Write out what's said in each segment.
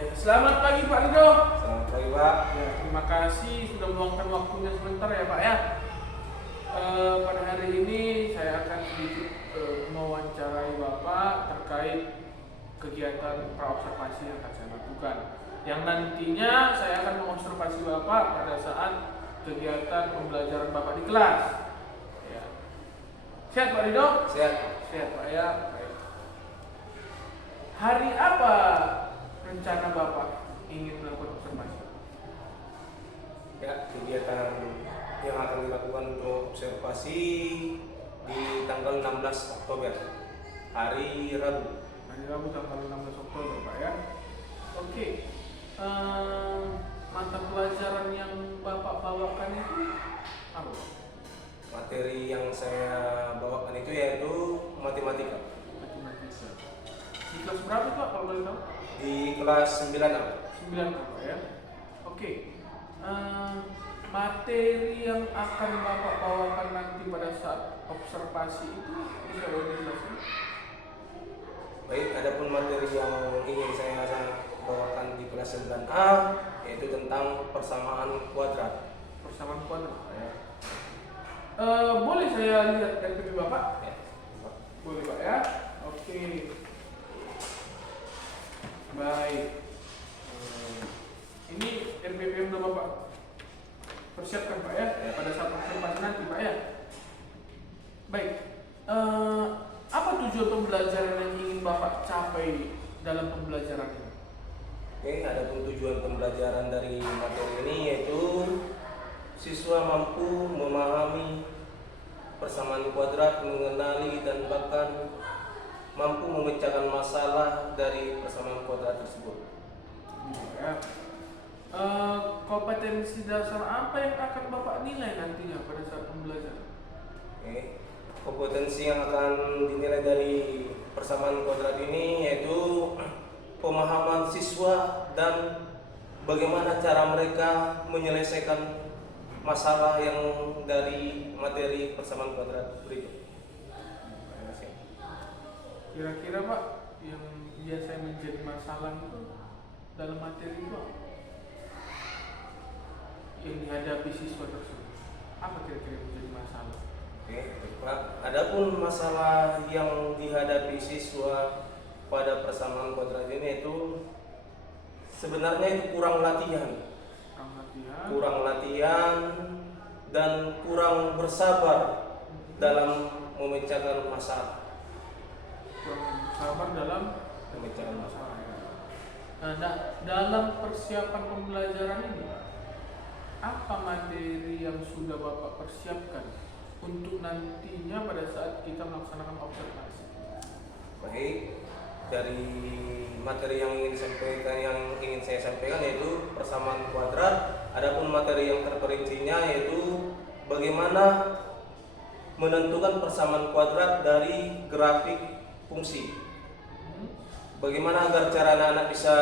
Ya, selamat pagi Pak Rido. Selamat pagi Pak. Ya, terima kasih sudah meluangkan waktunya sebentar ya Pak ya. Pada hari ini saya akan sedikit mewawancarai Bapak terkait kegiatan praobservasi yang akan saya lakukan. Yang nantinya saya akan mengobservasi Bapak pada saat kegiatan pembelajaran Bapak di kelas. Ya. Sehat Pak Rido? Sehat. Sehat Pak ya. Baik. Hari apa rencana Bapak ingin melakukan observasi? Ya, kegiatan yang akan dilakukan untuk observasi di tanggal 16 Oktober, hari Rabu. Hari Rabu tanggal 16 Oktober Pak ya. Oke. Mata pelajaran yang Bapak bawakan itu apa? Materi yang saya bawakan itu yaitu matematika. Matematika. Di kelas berapa Pak kalau boleh tahu? Di kelas 9A. 9 Pak ya. Oke. Materi yang akan Bapak bawakan nanti pada saat observasi itu bisa dijelaskan? Baik, adapun materi yang ingin saya bawakan di kelas 9A yaitu tentang persamaan kuadrat. Persamaan kuadrat Pak ya. Boleh saya lihat RPP Bapak? Ya. Boleh Pak ya. Oke. Baik. Ini RPP yang sudah Bapak persiapkan Pak ya, pada saat observasi nanti Pak ya. Baik. Apa tujuan pembelajaran yang ingin Bapak capai dalam pembelajaran ini? Oke, adapun tujuan pembelajaran dari materi ini yaitu siswa mampu memahami persamaan kuadrat, mengenali dan bahkan mampu memecahkan masalah dari persamaan kuadrat tersebut. Ya. Kompetensi dasar apa yang akan Bapak nilai nantinya pada saat pembelajaran? Oke. Kompetensi yang akan dinilai dari persamaan kuadrat ini yaitu pemahaman siswa dan bagaimana cara mereka menyelesaikan masalah yang dari materi persamaan kuadrat berikut. Kira-kira Pak, yang biasa menjadi masalah itu dalam materi itu apa? Yang dihadapi siswa tersebut, apa kira-kira yang menjadi masalah? Oke, Pak. Adapun masalah yang dihadapi siswa pada persamaan kuadrat ini itu sebenarnya itu kurang latihan, dan kurang bersabar dalam memecahkan masalah. Kurang sabar dalam Memecahkan masalah. Nah, dalam persiapan pembelajaran ini, apa materi yang sudah Bapak persiapkan untuk nantinya pada saat kita melaksanakan observasi? Baik, dari materi yang ingin saya sampaikan yaitu persamaan kuadrat. Adapun materi yang terperincinya yaitu bagaimana menentukan persamaan kuadrat dari grafik fungsi. Bagaimana agar cara anak-anak bisa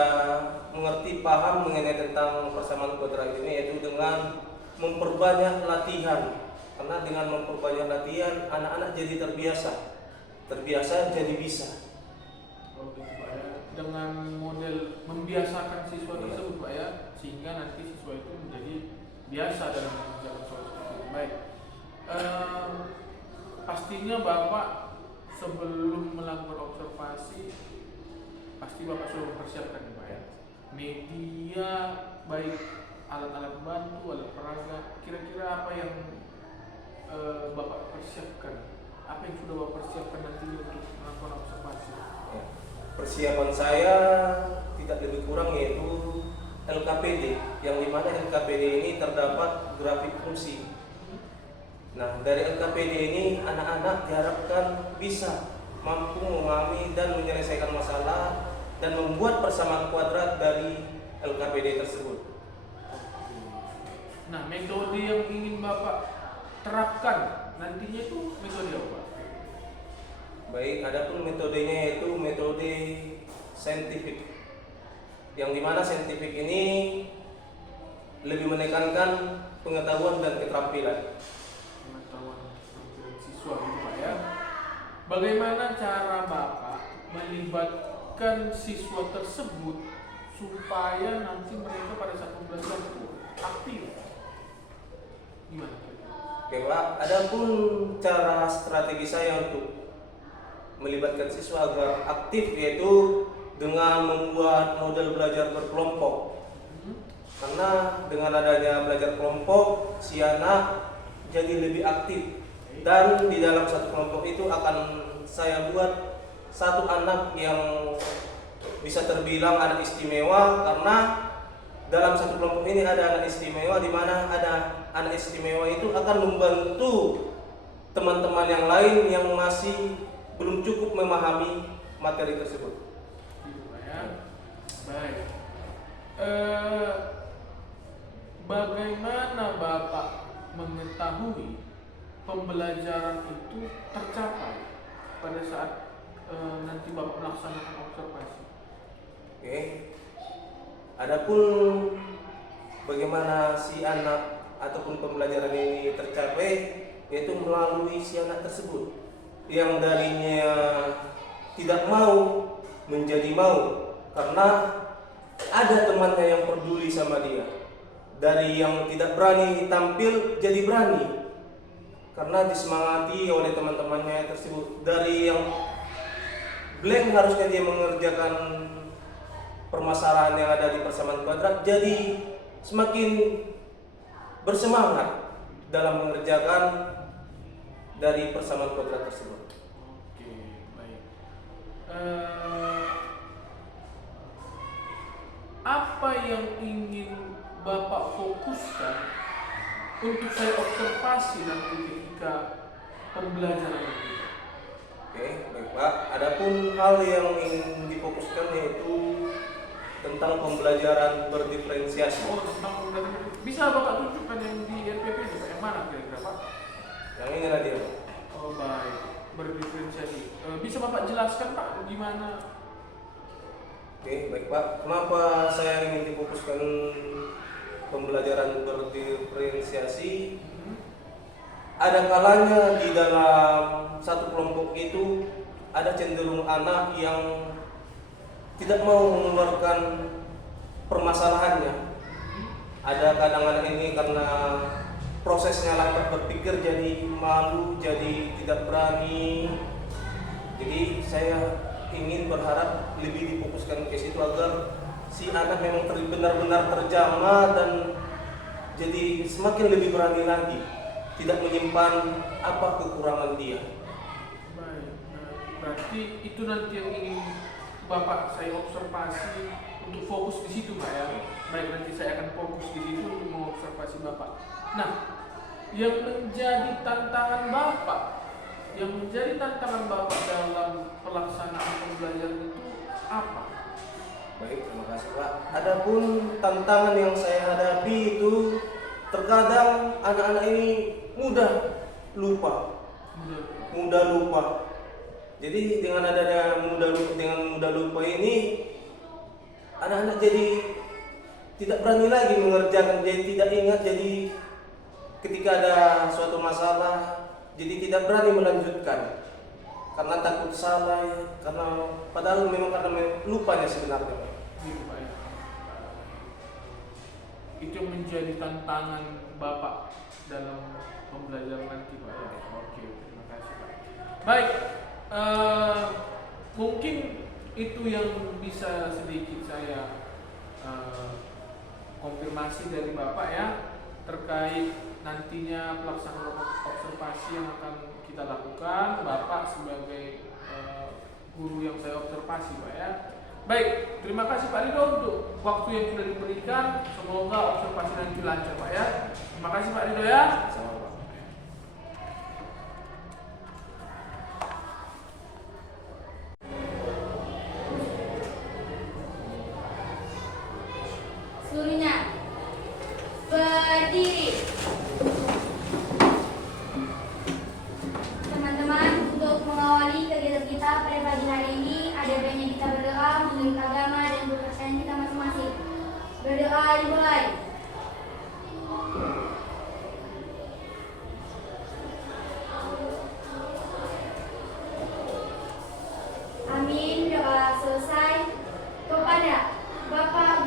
mengerti, paham mengenai tentang persamaan kuadrat ini yaitu dengan memperbanyak latihan. Karena dengan memperbanyak latihan anak-anak jadi terbiasa jadi bisa. Oh, gitu, Pak ya. Dengan model membiasakan siswa tersebut Pak ya, sehingga nanti siswa itu menjadi biasa dalam mengerjakan soal seperti itu. Baik. Pastinya Bapak sebelum melakukan observasi pasti Bapak sudah mempersiapkan Pak ya, media baik alat-alat bantu, alat peraga. Kira-kira apa yang Bapak persiapkan? Apa yang sudah Bapak persiapkan nanti untuk melakukan observasi? Ya. Persiapan saya tidak lebih kurang yaitu LKPD, yang dimana LKPD ini terdapat grafik fungsi. Nah, dari LKPD ini anak-anak diharapkan bisa mampu memahami dan menyelesaikan masalah dan membuat persamaan kuadrat dari LKPD tersebut. Nah, metode yang ingin Bapak terapkan nantinya itu metode apa? Baik, adapun metodenya yaitu metode saintifik, yang dimana saintifik ini lebih menekankan pengetahuan dan keterampilan. Pengetahuan siswa gitu Pak ya. Bagaimana cara Bapak melibatkan siswa tersebut supaya nanti mereka pada saat pembelajaran itu aktif. Gimana? Oke Pak, adapun cara strategi saya untuk melibatkan siswa agar aktif yaitu dengan membuat model belajar berkelompok. Karena dengan adanya belajar kelompok, si anak jadi lebih aktif. Dan di dalam satu kelompok itu akan saya buat satu anak yang bisa terbilang anak istimewa, karena dalam satu kelompok ini ada anak istimewa, di mana ada anak istimewa itu akan membantu teman-teman yang lain yang masih belum cukup memahami materi tersebut. Gitu Pak ya. Baik. Bagaimana Bapak mengetahui pembelajaran itu tercapai pada saat nanti Bapak melaksanakan observasi? Oke. Adapun bagaimana si anak ataupun pembelajaran ini tercapai, yaitu melalui si anak tersebut yang darinya tidak mau menjadi mau, karena ada temannya yang peduli sama dia. Dari yang tidak berani tampil jadi berani karena disemangati oleh teman-temannya tersebut. Dari yang blank harusnya dia mengerjakan permasalahan yang ada di persamaan kuadrat, jadi semakin bersemangat dalam mengerjakan dari persamaan kuadrat tersebut. Oke, baik. Apa yang ingin Bapak fokuskan untuk saya observasi nanti ketika pembelajaran itu? Oke, baik Pak. Adapun hal yang ingin difokuskan yaitu tentang pembelajaran berdiferensiasi. Oh, tentang pembelajaran. Bisa Bapak tunjukkan yang di RPP ini, Pak? Yang mana kira-kira, Pak? Yang ini tadi, Pak. Oh, baik. Berdiferensiasi. Bisa Bapak jelaskan, Pak, gimana? Oke, baik Pak. Kenapa saya ingin difokuskan pembelajaran berdiferensiasi? Ada kalanya di dalam satu kelompok itu ada cenderung anak yang tidak mau mengeluarkan permasalahannya. Ada kadang anak ini karena prosesnya lambat berpikir jadi malu, jadi tidak berani. Jadi saya ingin berharap lebih difokuskan ke situ agar si anak memang benar-benar terjamah dan jadi semakin lebih berani lagi, tidak menyimpan apa kekurangan dia. Baik. Berarti itu nanti yang ingin Bapak saya observasi untuk fokus di situ, Pak ya. Baik, nanti saya akan fokus di situ untuk mengobservasi Bapak. Nah, yang menjadi tantangan Bapak, dalam pelaksanaan pembelajaran itu apa? Baik, terima kasih Pak. Adapun tantangan yang saya hadapi itu terkadang anak-anak ini mudah lupa. Jadi dengan adanya mudah lupa ini, anak-anak jadi tidak berani lagi mengerjakan, jadi tidak ingat, jadi ketika ada suatu masalah jadi tidak berani melanjutkan karena takut salah, karena padahal memang karena lupanya sebenarnya. Gitu, Pak ya. Itu menjadi tantangan Bapak dalam pembelajaran nanti, Pak ya. Oke, terima kasih, Pak. Baik, mungkin itu yang bisa sedikit saya konfirmasi dari Bapak ya terkait nantinya pelaksanaan observasi yang akan kita lakukan. Bapak sebagai guru yang saya observasi, Pak ya. Baik, terima kasih Pak Ridho untuk waktu yang sudah diberikan. Semoga observasi nanti lancar, Pak ya. Terima kasih Pak Ridho ya. Sama Pak. Seluruhnya berdiri. Teman-teman, untuk mengawali kegiatan kita pada pagi hari ini, ada baiknya kita berdoa menurut agama dan kepercayaan kita masing-masing. Berdoa dimulai. Amin. Doa selesai. Kepada Bapak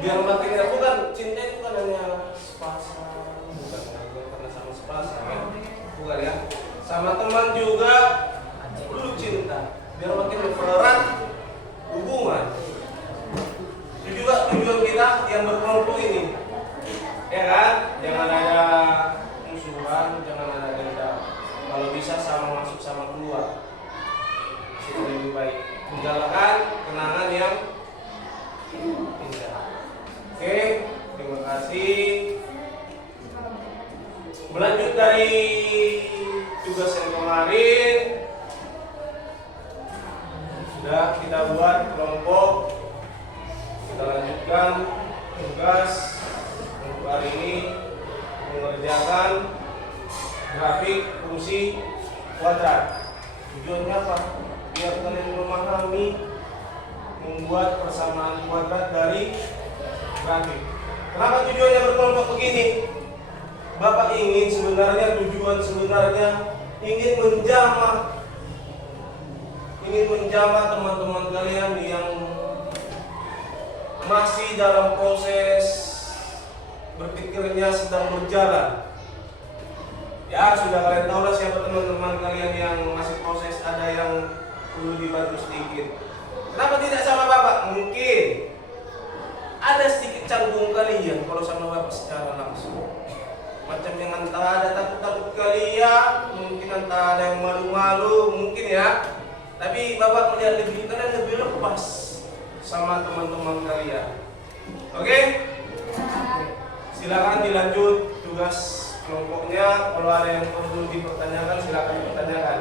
biar makin ya, bukan cinta itu kan hanya sepasang, bukan karena sama sepasang ya, bukan ya, sama teman juga perlu cinta biar makin erat hubungan. Itu juga tujuan kita yang berkelompok ini, ya kan? Jangan ada musuhan, jangan ada dendam. Kalau bisa sama masuk sama keluar, itu lebih baik. Menjalankan kenangan yang indah. Oke, terima kasih. Melanjut dari tugas yang kemarin, sudah kita buat kelompok. Kita lanjutkan tugas untuk hari ini, mengerjakan grafik fungsi kuadrat. Tujuannya apa? Biar kalian memahami membuat persamaan kuadrat dari grafik. Kenapa tujuannya berkelompok begini? Bapak ingin tujuan sebenarnya ingin menjamah teman-teman kalian yang masih dalam proses berpikirnya sedang berjalan. Ya, sudah kalian tahu lah siapa teman-teman kalian yang masih proses, ada yang perlu dibantu sedikit. Kenapa tidak sama Bapak? Mungkin ada sedikit canggung kalian kalau sama Bapak secara langsung. Macam yang entah ada takut-takut kalian, mungkin entah ada yang malu-malu, mungkin ya. Tapi Bapak melihat kalian lebih lepas sama teman-teman kalian. Oke? Silakan dilanjut tugas kelompoknya. Kalau ada yang perlu dipertanyakan, silakan dipertanyakan.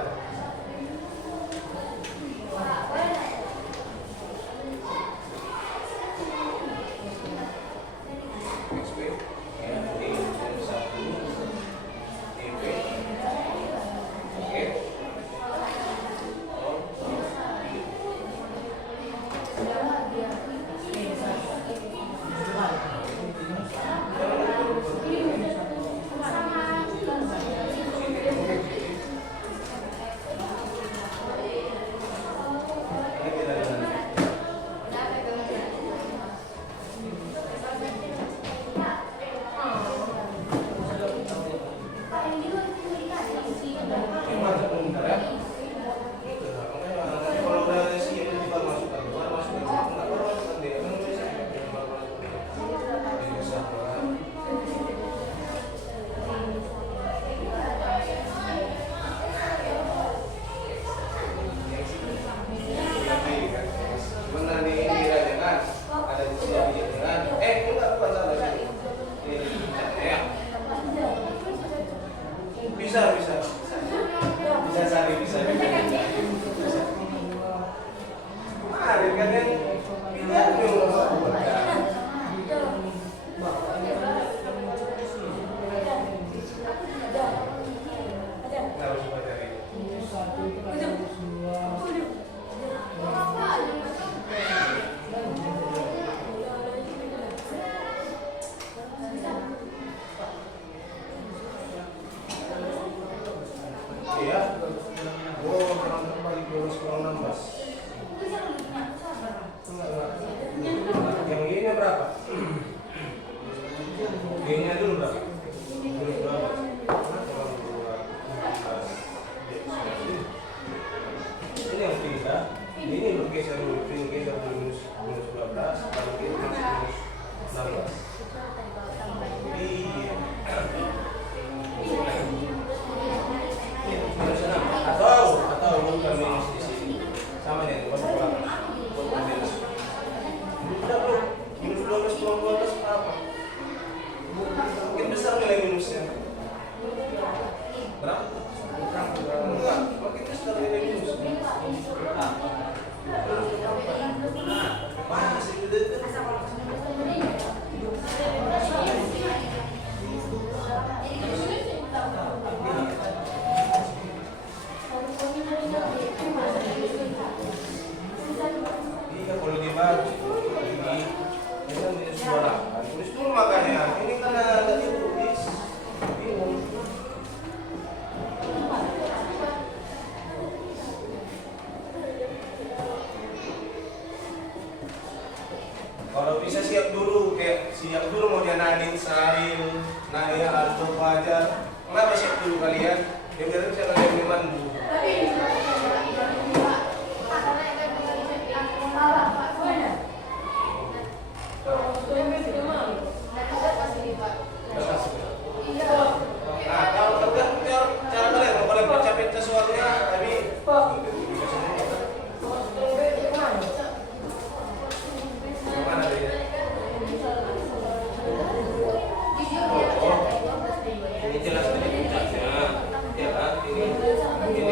Kalau bisa siap dulu siap dulu mau dianain Saril, Naya, Alto, Fajar. Kenapa siap dulu kalian? Ya biar bisa kalian memandu. Nah, kalau cara kalian mau kalian mencapai sesuatunya, tapi gimana dia? Ini jelas dari puncaknya, ya kan? Ini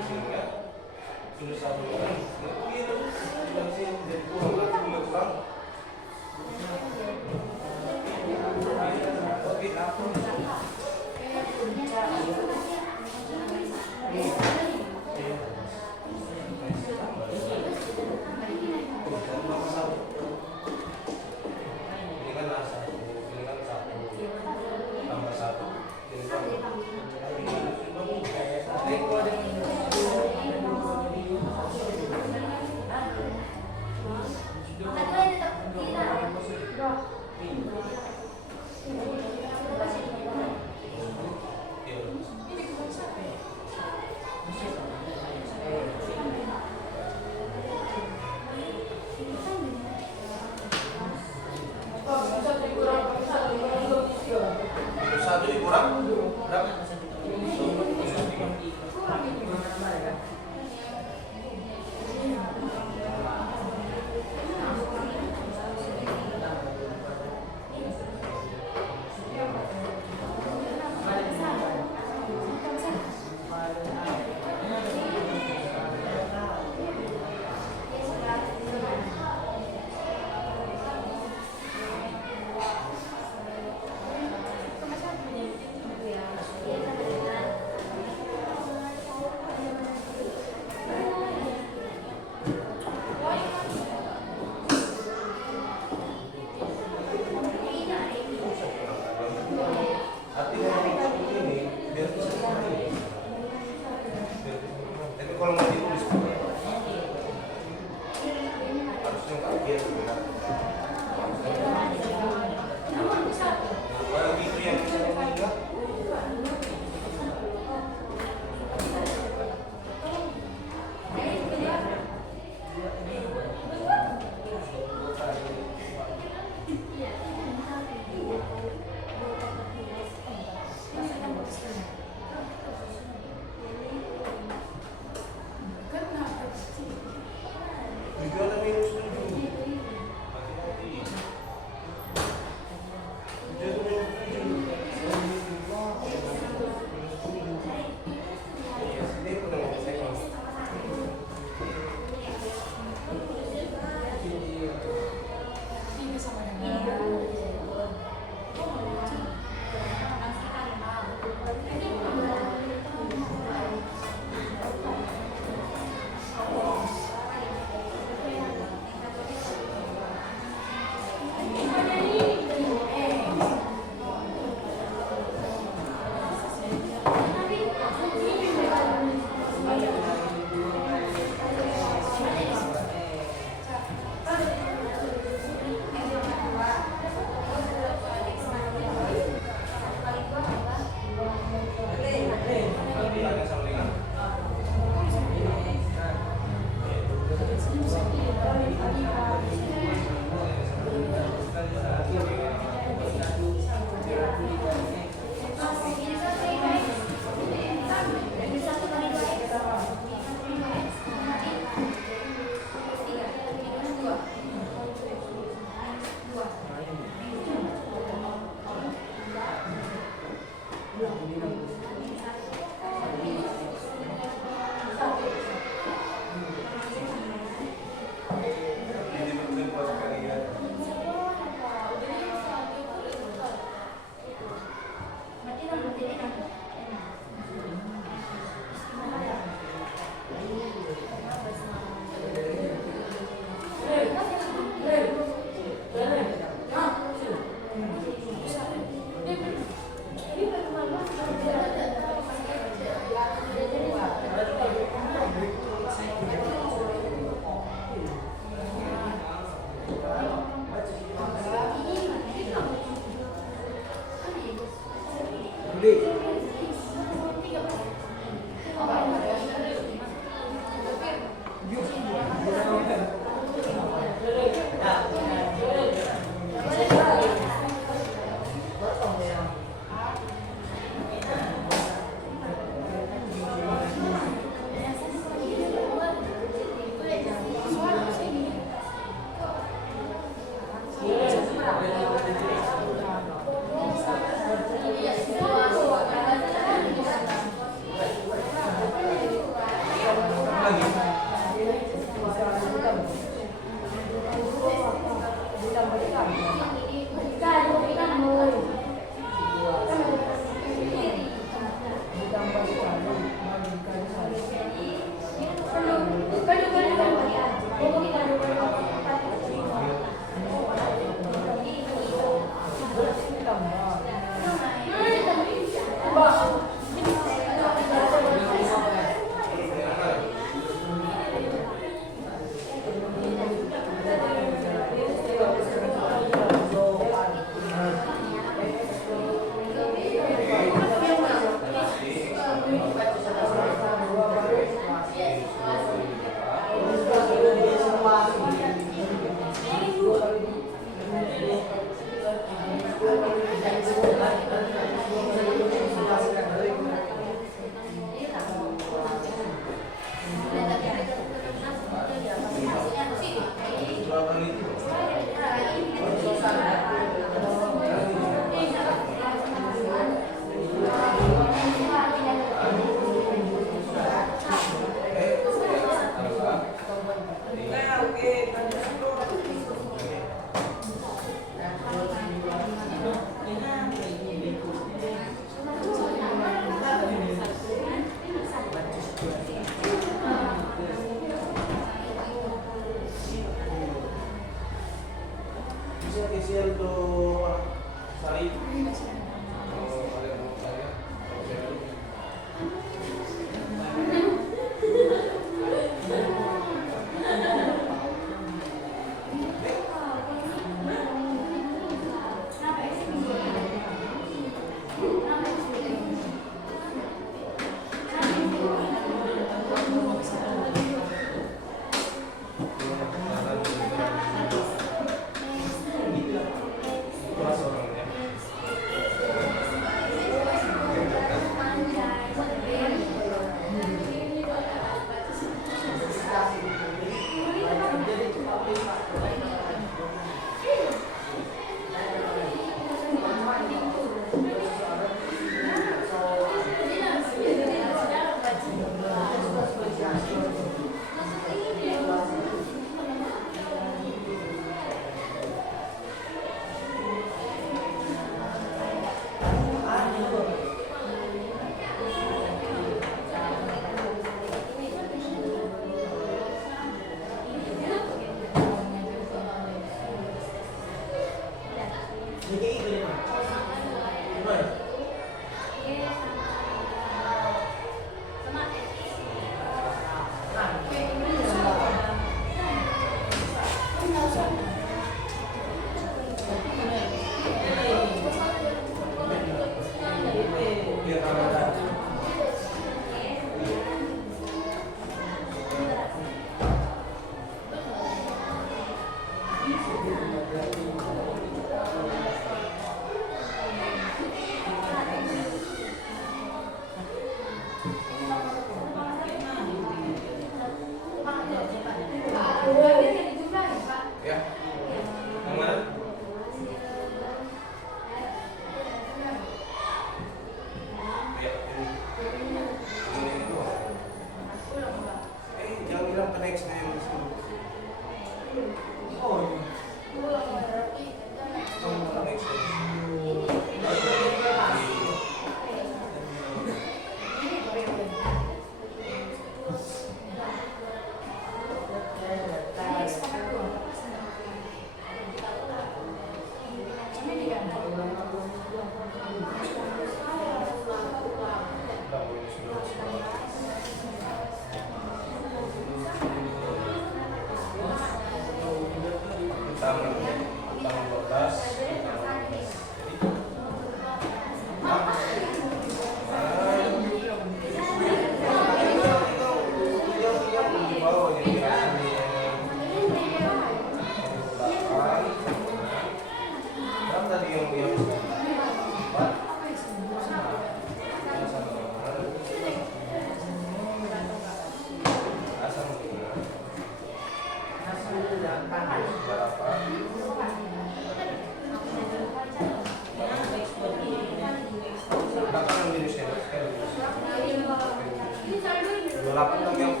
8 kali 4.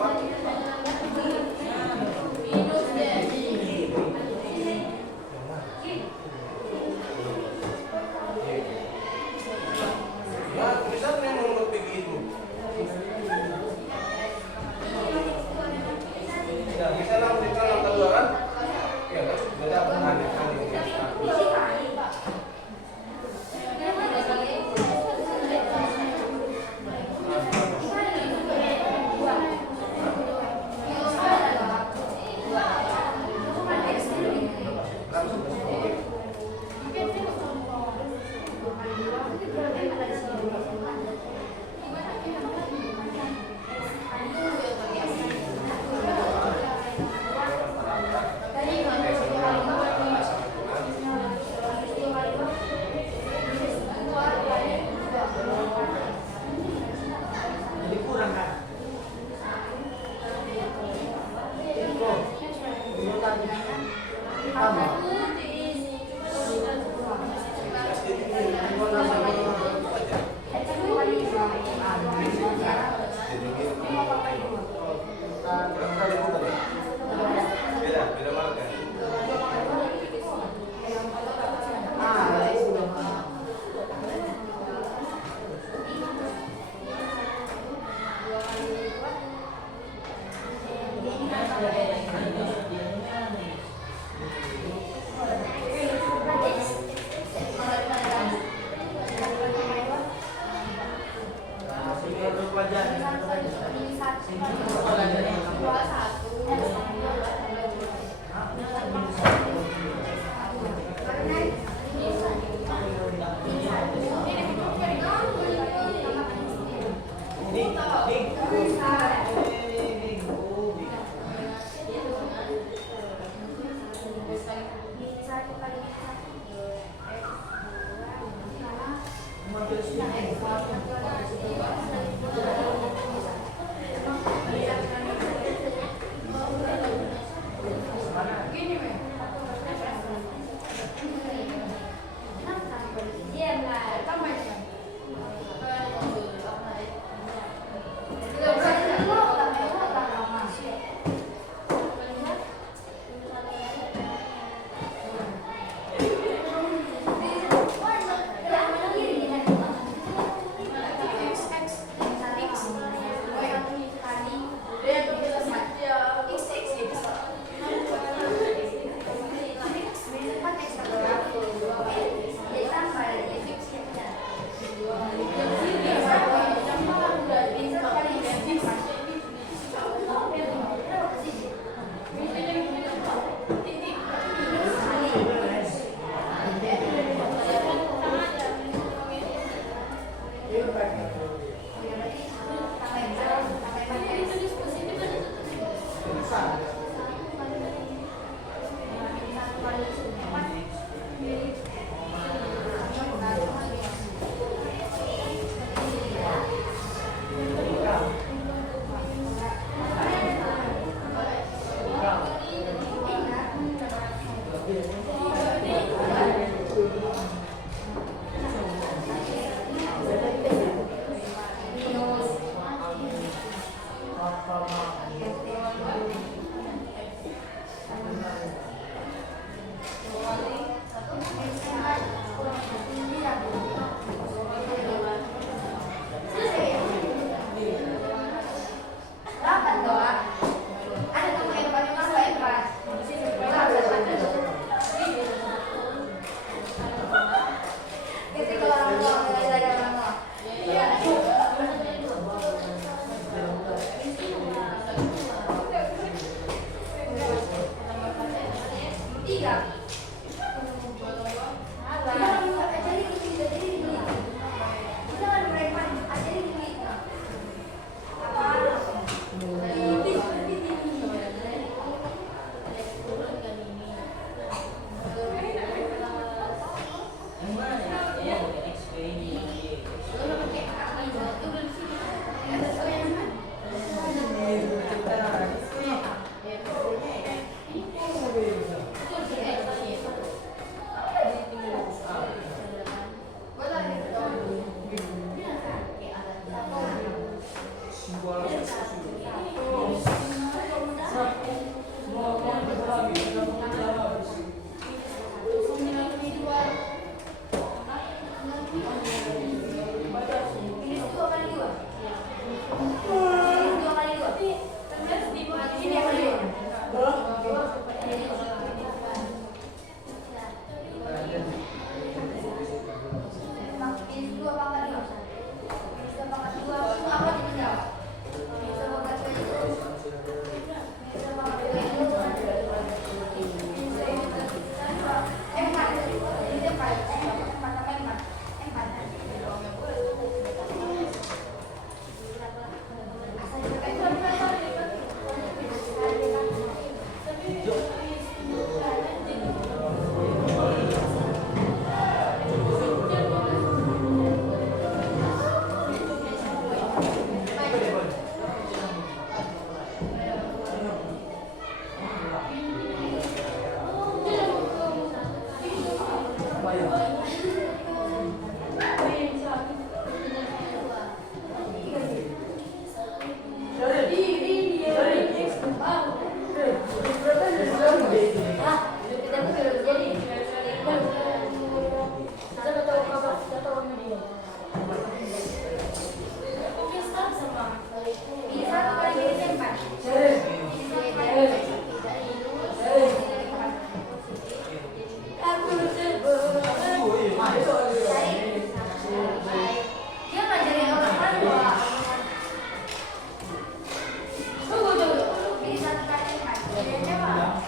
Ya, bisa memang begitu. Ya, bisa lanjutkan yang kedua kan? Ya, kan? Beda benar. Beda banget ya. Dia ngajarin orang kan bahwa bisa dikasih hadiahnya pak.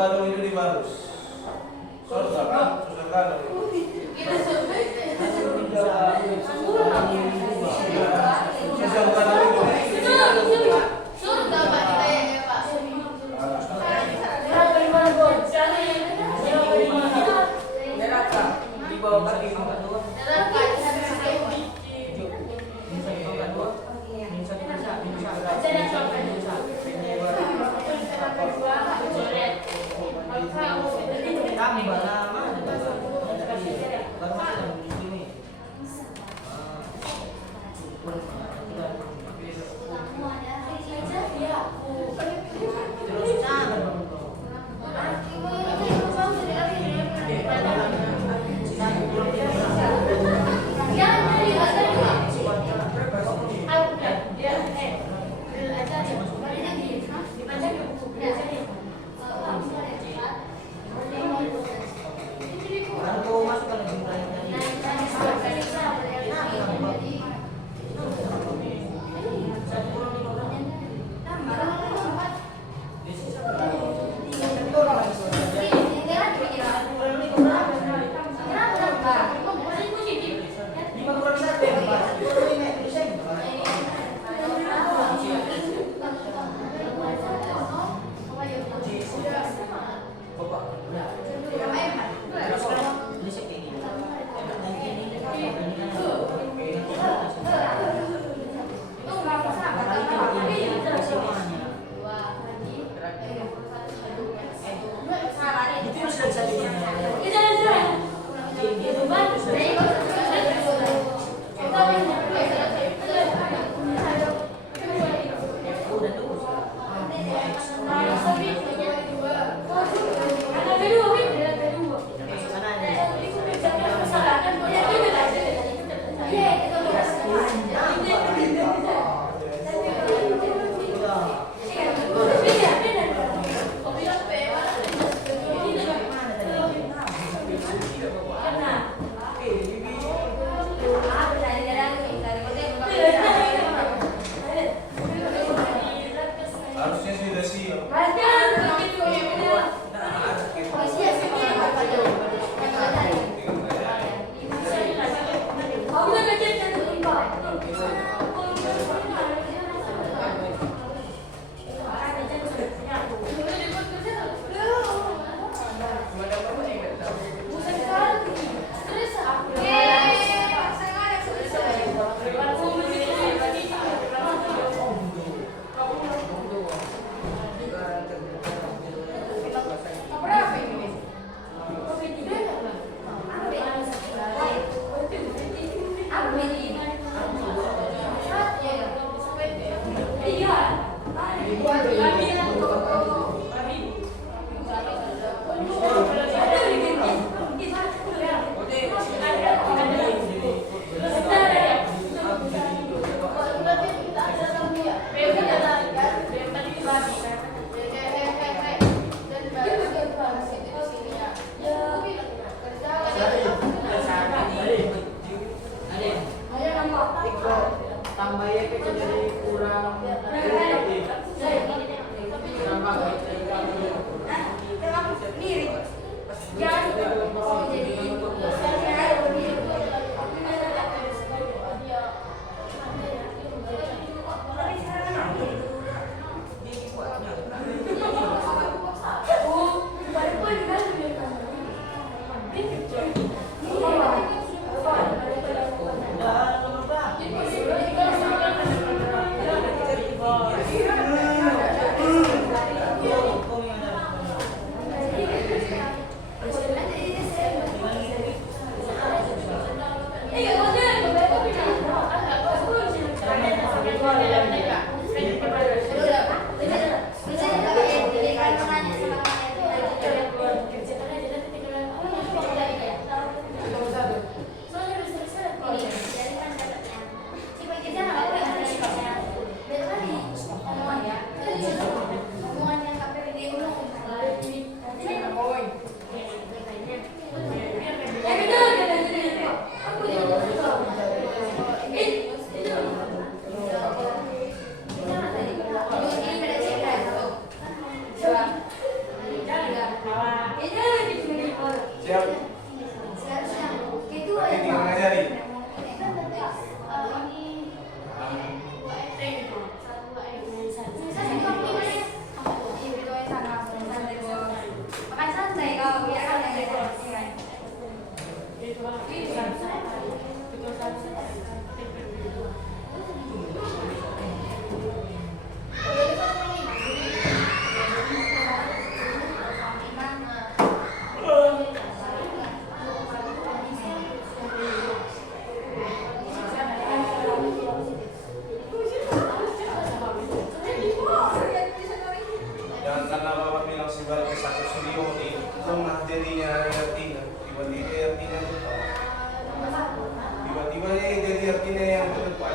gadung itu di Barus. Surga kan? Surga gadung. Susah gadung itu. Siap. Itu Oke, tinggal ngajari. Makan santai kau, biar kan ada Jangan karena bapak bilang sebagai satu studio nih, lemah jadinya artinya. Tiba-tiba artinya lupa. Tiba-tiba jadi artinya yang ke depan.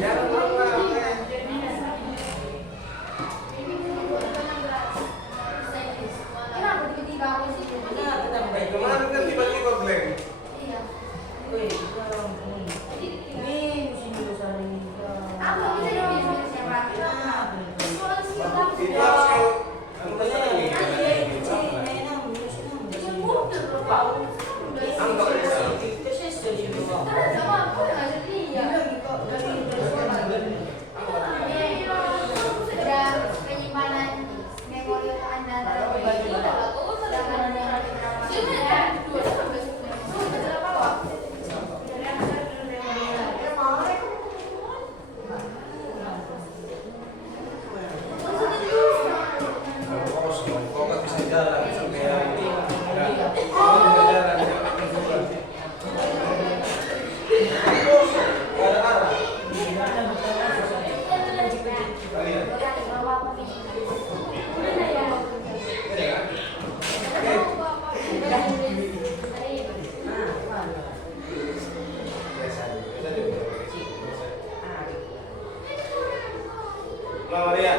Jangan lama. Kenapa tiba-tiba aku sih? Kemarin kan tiba-tiba blank. Iya. Ini musim besar ini. Aku bisa jadi siapa? Itu harus angkanya ini. Angkat Karena sama aku nggak jadi ya. Sudah penyimpanan memori Anda kok nggak bisa jalan sampai hari ini. Nggak bisa jalan, jangan juga. Nggak ada arah. Kalian. Ini kan? Biasa. Biasa juga. Mama Maria.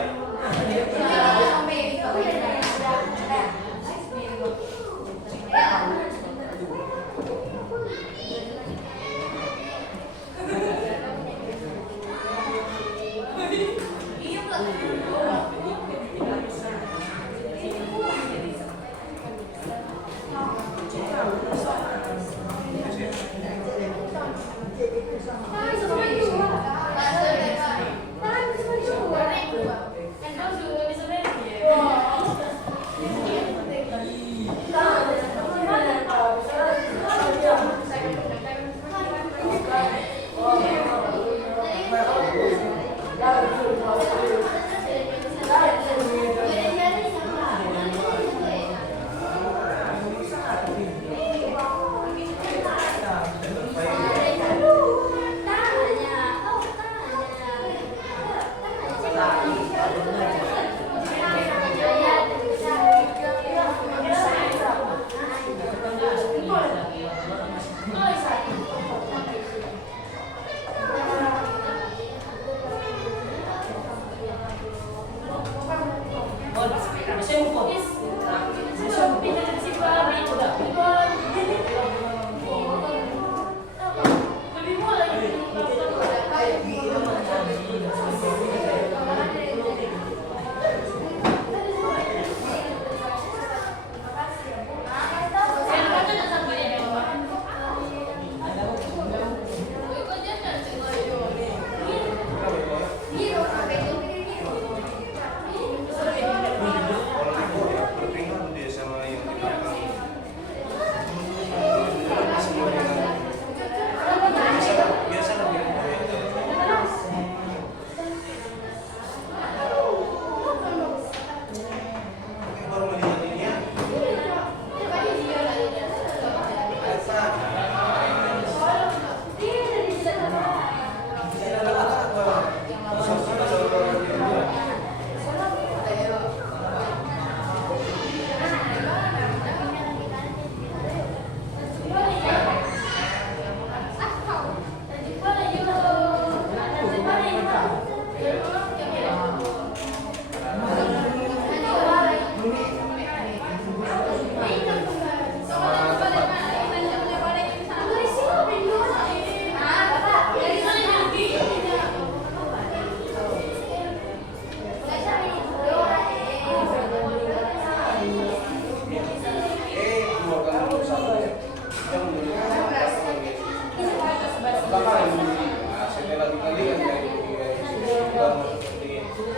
Ya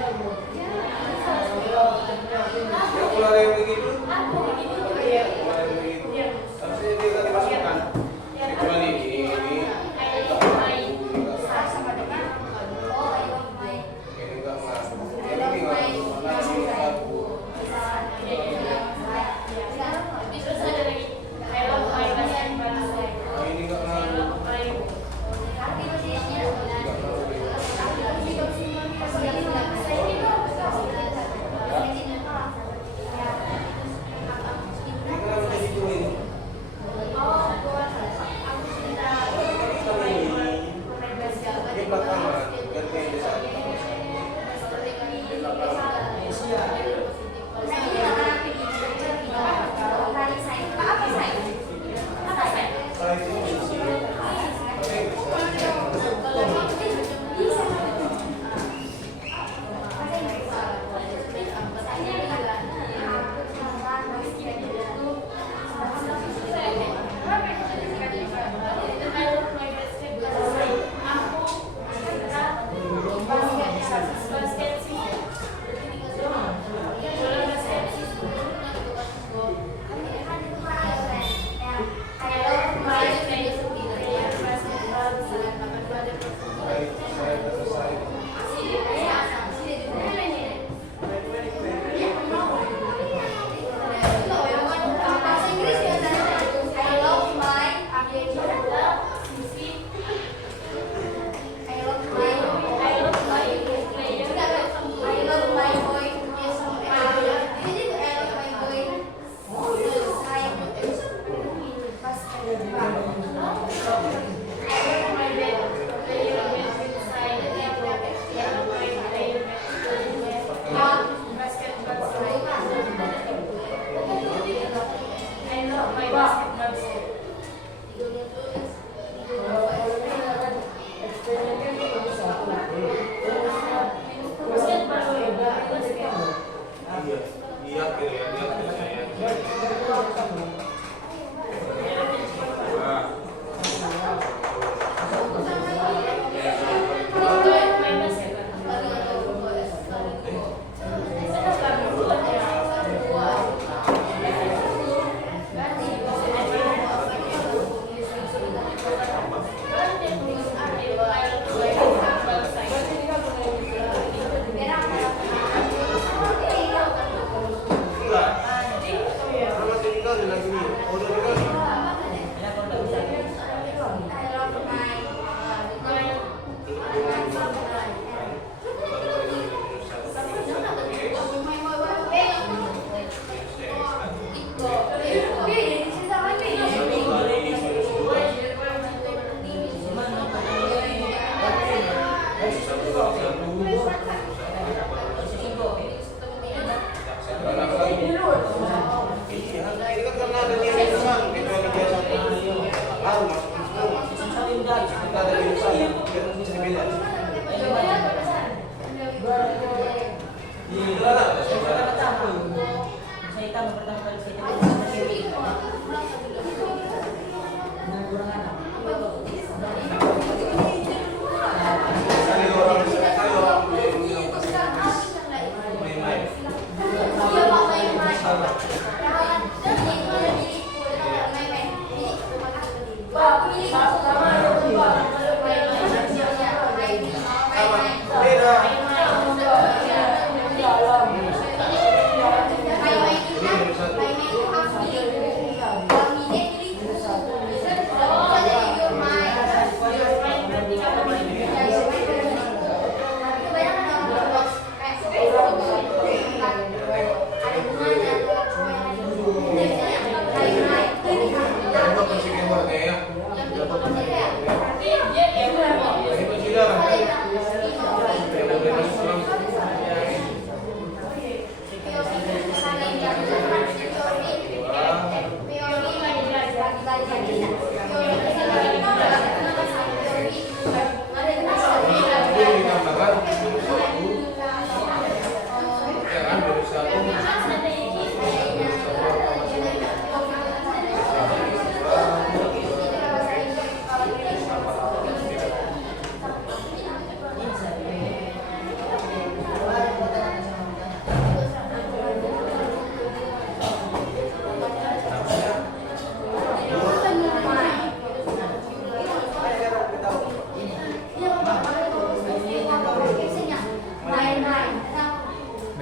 ular yang begitu. Ular yang begitu. Harusnya dia dimasukkan. Kecuali ini. Ini enggak masuk. Ini enggak masuk. Ini enggak masuk.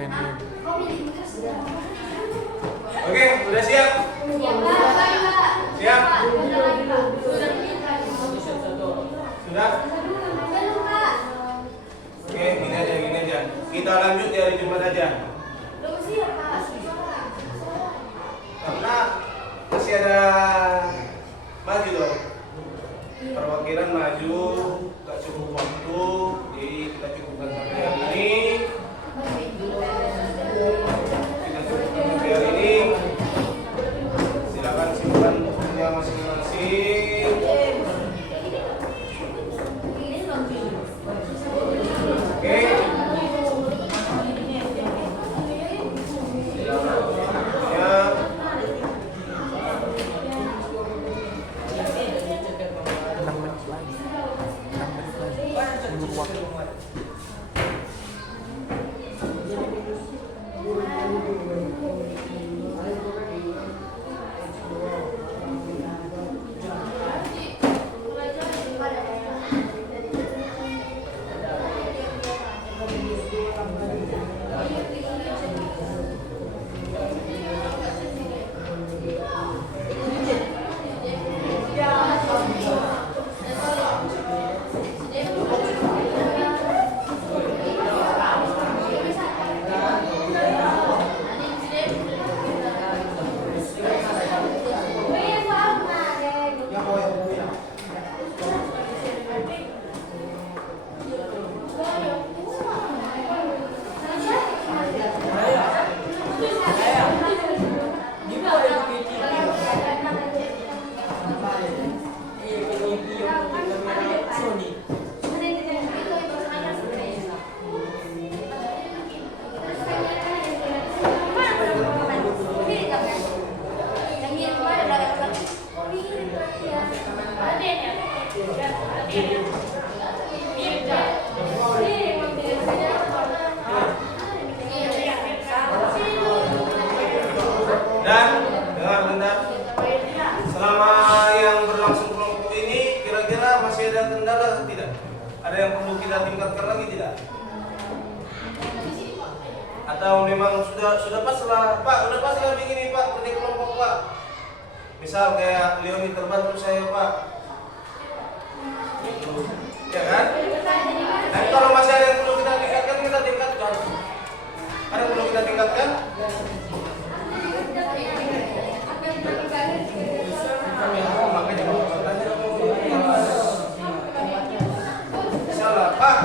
Kalian Oke, udah siap? Siap? Sudah? Oke, gini aja. Kita lanjut di hari Jumat aja. Karena masih ada maju dong. Perwakilan maju, gak cukup waktu, jadi kita cukupkan sampai hari ini. Silakan simpan bukunya masing-masing. Oke. Dan dengar bentar, selama yang berlangsung kelompok ini kira-kira masih ada kendala atau tidak? Ada yang perlu kita tingkatkan lagi tidak? Atau memang sudah pas lah, Pak, udah pas lah begini Pak, kerja kelompok Pak. Misal kayak Leoni terbantu saya Pak, gitu. Ya kan? Dan kalau masih ada yang perlu kita tingkatkan, kita tingkatkan. Ada yang perlu kita tingkatkan? Makanya salah Pak,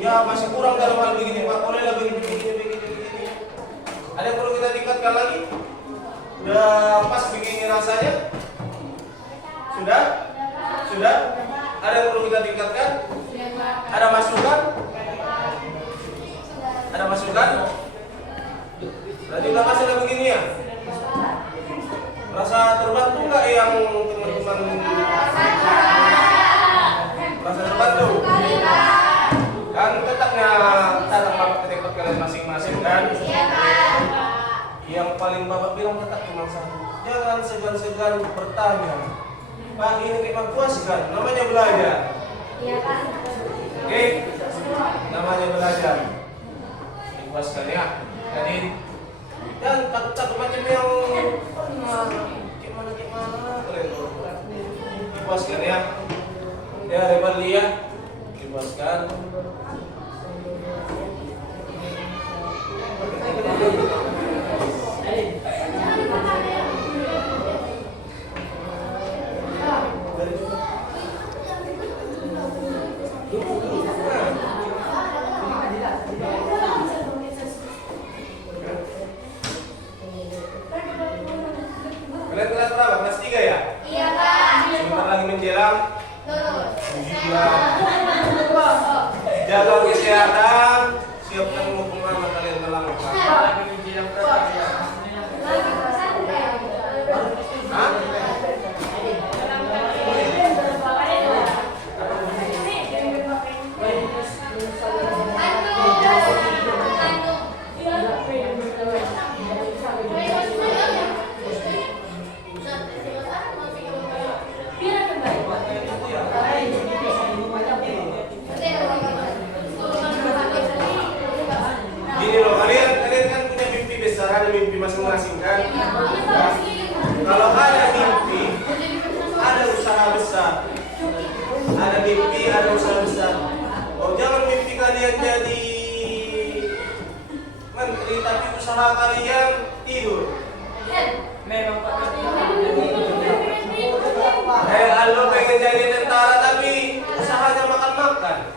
ya masih kurang dalam hal begini Pak, bolehlah begini. Ada yang perlu kita tingkatkan lagi? Udah pas begini rasanya? Sudah? Ada yang perlu kita tingkatkan? Ada masukan? Berarti udah pas ada begini ya? Rasa terbantu nggak yang teman-teman? Rasa terbantu? Kan tetapnya datang bapak ke tempat kalian masing-masing kan? Yang paling bapak bilang tetap cuma satu. Jangan segan-segan bertanya. Pak, ini kita puaskan, namanya belajar. Iya Pak. Oke? Namanya belajar. Puaskan ya. Jadi dan takut macam yang gimana kalian dipuaskan ya. Ya lebar lihat dipuaskan. Kalian kelas berapa? Kelas 3 ya? Iya Pak. Sebentar lagi menjelang Tuh. jaga kesehatan, siapkan buku mana kalian melangkah. Hah? Gini loh, kalian ada mimpi masing-masing kan? Kalau ada mimpi, ada usaha besar. Ada mimpi, ada usaha besar. Oh, jangan mimpi kalian jadi menteri, tapi usaha kalian tidur. Memang Pak. Lo pengen jadi tentara, tapi usahanya makan-makan.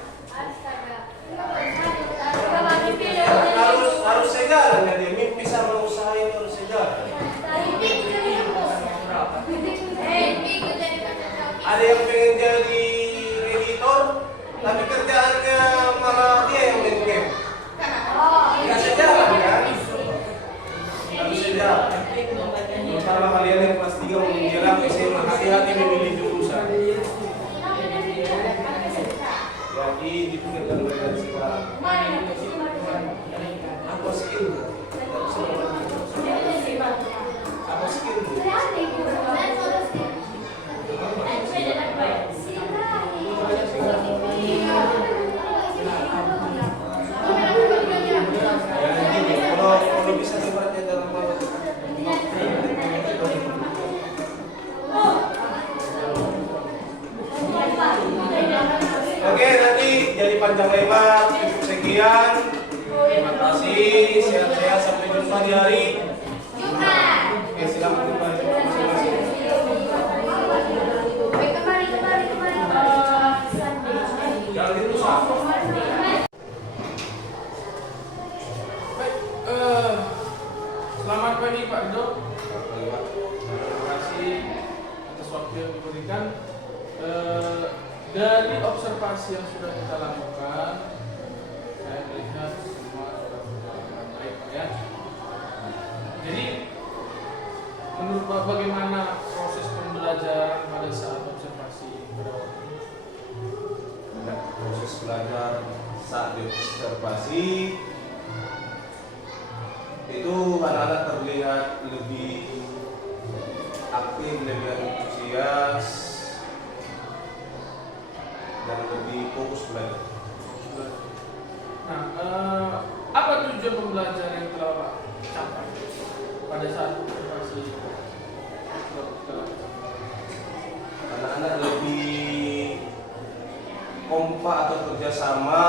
Harus sejalan ya dia. Mimpi sama usaha itu harus sejalan. Ada yang pengen jadi editor, tapi kerjaannya malah dia yang main game. Nggak sejalan kan? Harus sejalan. Terutama kalian yang kelas 3 mau menjelang SMA, hati-hati memilih jurusan. Jadi dipikirkan dengan sekarang. Apa skill? Apa skill? Kalau bisa seperti dalam Oke, nanti jadi panjang lebar. Sekian. Terima kasih. Sehat-sehat sampai jumpa di hari Jumat. Oke, silakan dibaca masing-masing. Jangan dirusak. Baik, selamat pagi Pak Rido. Terima kasih atas waktu yang diberikan. Dari observasi yang sudah kita lakukan, saya melihat semua sudah berjalan dengan baik, Pak ya. Jadi, menurut Pak bagaimana proses pembelajaran pada saat observasi pada waktu itu? Proses belajar saat diobservasi itu anak-anak terlihat lebih aktif, lebih antusias, dan lebih fokus belajar. Nah, apa tujuan pembelajaran yang telah Pak capai pada saat observasi kita lakukan? Anak-anak lebih kompak atau kerjasama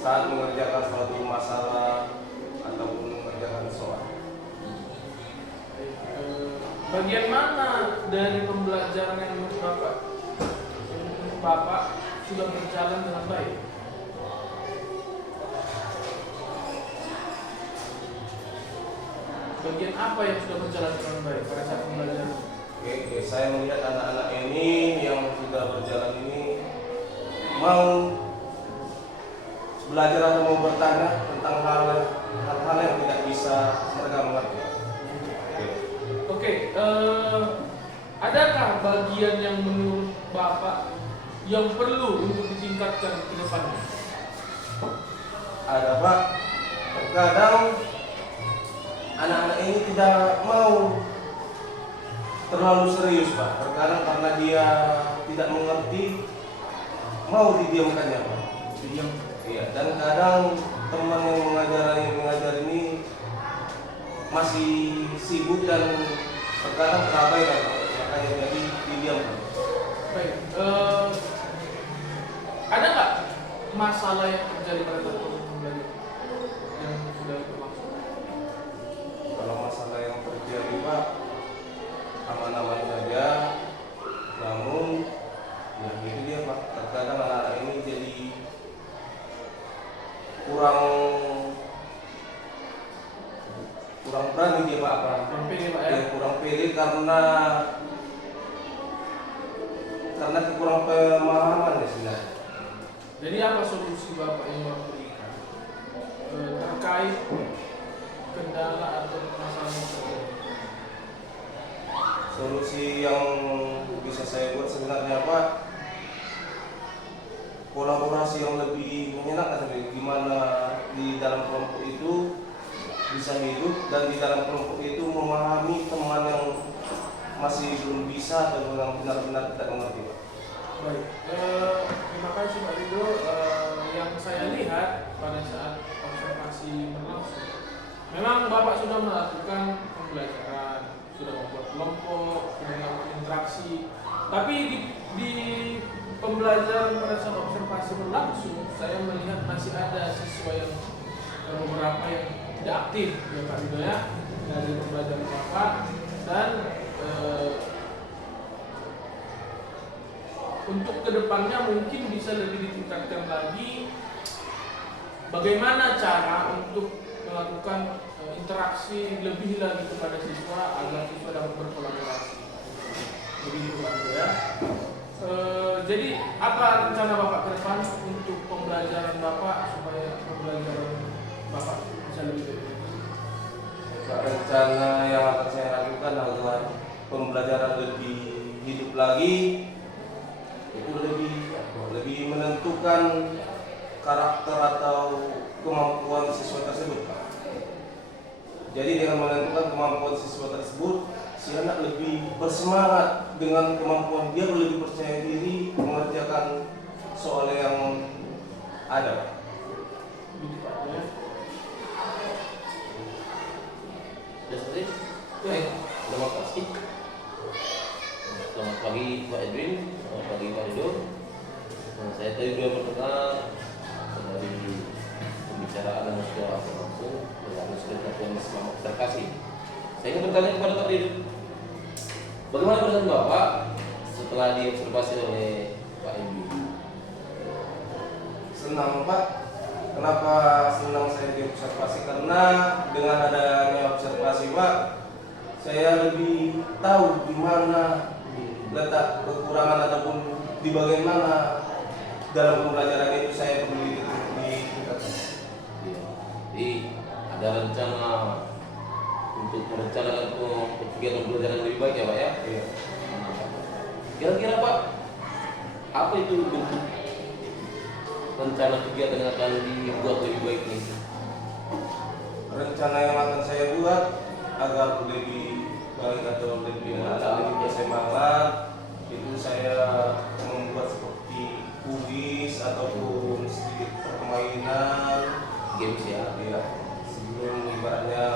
saat mengerjakan suatu masalah ataupun mengerjakan soal. Bagian mana dari pembelajaran yang menurut Bapak sudah berjalan dengan baik? Bagian apa yang sudah berjalan dengan baik pada saat pembelajaran? Oke, saya melihat anak-anak ini yang sudah berjalan ini mau belajar atau mau bertanya tentang hal-hal yang tidak bisa mereka mengerti. Oke, adakah bagian yang menurut Bapak yang perlu untuk ditingkatkan ke depannya? Ada Pak, terkadang anak-anak ini tidak mau terlalu serius Pak. Terkadang karena dia tidak mengerti, mau didiamkannya Pak. Diam. Iya, dan kadang teman yang mengajar ini masih sibuk dan terkadang terabaikan Pak. Makanya jadi didiamkan. Baik, ada nggak masalah yang terjadi pada saat pembelajaran yang sudah berlangsung? Kalau masalah yang terjadi Pak, aman-aman saja. Namun, ya itu dia Pak. Terkadang anak-anak ini jadi kurang berani dia Pak. Kurang pede Pak ya? Ya, kurang pede karena kurang pemahaman ya sebenarnya. Jadi apa solusi Bapak yang Bapak berikan terkait kendala atau masalah yang terjadi? Solusi yang bisa saya buat sebenarnya Pak, kolaborasi yang lebih menyenangkan, gimana di dalam kelompok itu bisa hidup dan di dalam kelompok itu memahami teman yang masih belum bisa atau yang benar-benar tidak mengerti Pak. Baik, terima kasih Pak Rido. Yang saya lihat pada saat observasi berlangsung, memang Bapak sudah sudah melakukan pembelajaran, sudah membuat kelompok, sudah melakukan interaksi. Tapi di pembelajaran pada saat observasi berlangsung, saya melihat masih ada siswa yang beberapa yang tidak aktif, ya Pak Rido ya, dari pembelajaran Bapak. Dan untuk kedepannya mungkin bisa lebih ditingkatkan lagi bagaimana cara untuk melakukan interaksi lebih lagi kepada siswa agar siswa dapat berkolaborasi. Begitu Pak Rido ya. Jadi apa rencana Bapak ke depan untuk pembelajaran Bapak supaya pembelajaran Bapak bisa lebih baik? Rencana yang akan saya lakukan agar pembelajaran lebih hidup lagi itu lebih menentukan karakter atau kemampuan siswa tersebut, Pak. Jadi dengan menentukan kemampuan siswa tersebut, si anak lebih bersemangat dengan kemampuan dia, lebih percaya diri mengerjakan soal yang ada. Begitu Pak ya. Sudah selesai? Terima kasih. Selamat pagi Pak Edwin, selamat pagi Pak Rido. Saya tadi sudah mendengar dari pembicaraan yang sudah langsung dengan Sekretariat Selama Observasi. Saya ingin bertanya kepada Pak Rido, bagaimana perasaan Bapak setelah diobservasi oleh Pak Edwin? Senang, Pak. Kenapa senang saya diobservasi? Karena dengan adanya observasi, Pak, saya lebih tahu di mana letak kekurangan ataupun di bagian mana dalam pembelajaran itu saya perlu ditingkatkan. Iya. Jadi ada rencana untuk merencanakan kegiatan pembelajaran lebih baik ya Pak ya? Iya. Kira-kira Pak, apa itu bentuk rencana kegiatan yang akan dibuat lebih baik nih? Rencana yang akan saya buat agar lebih baik atau lebih bersemangat itu saya membuat seperti kuis ataupun sedikit permainan Games ya? ya, sebelum ibaratnya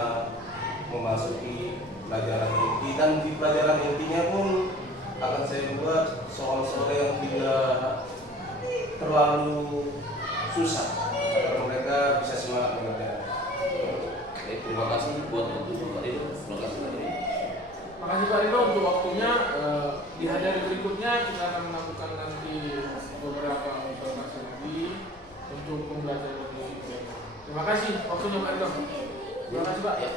memasuki pelajaran inti. Dan di pelajaran intinya pun akan saya buat soal-soal yang tidak terlalu susah agar mereka bisa semangat mengerjakan. Oke, terima kasih buat waktu Pak Rido. Terima kasih Pak Rido. Makasih Pak Rido untuk waktunya. Di hari berikutnya kita akan melakukan nanti beberapa observasi lagi untuk pembelajaran ini. Terima kasih waktunya Pak Rido. Terima kasih Pak. Ya.